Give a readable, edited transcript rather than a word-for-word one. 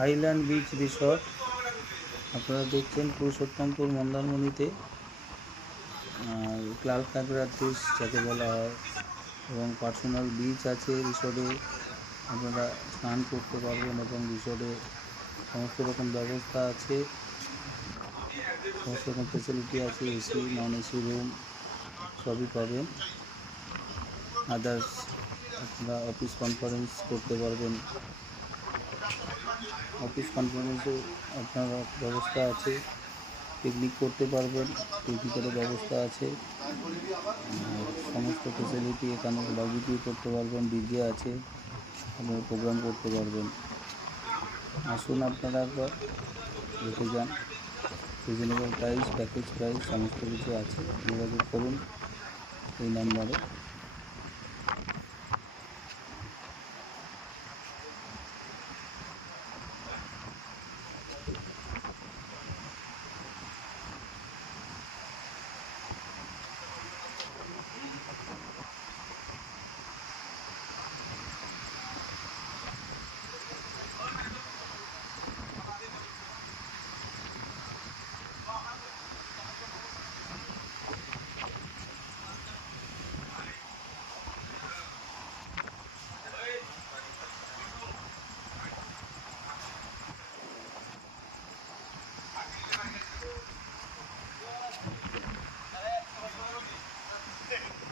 Highland beach resort আপনারা দেখছেন পুরুষোত্তমপুর মন্দারমণিতে। লাল কাঁকড়ার দেশ যাকে বলা হয়, এবং পার্সোনাল বিচ আছে রিসর্টে। আপনারা স্নান করতে পারবেন এবং রিসর্টে সমস্ত রকম ব্যবস্থা আছে, সমস্ত রকম ফেসিলিটি আছে। এসি, নন এসি রুম সবই পাবেন। আদার্স আপনারা অফিস কনফারেন্স করতে পারবেন, অফিস কনফারেন্সে আপনারা ব্যবস্থা আছে। পিকনিক করতে পারবেন, পিকনিকেরও ব্যবস্থা আছে। সমস্ত ফেসিলিটি এখানে বারবিকিউ করতে পারবেন, ডিজে আছে, আপনারা প্রোগ্রাম করতে পারবেন। আসুন আপনারা একবার দেখে যান। রিজনেবল প্রাইস, প্যাকেজ প্রাইস সমস্ত কিছু আছে। যোগাযোগ করুন এই নাম্বারে।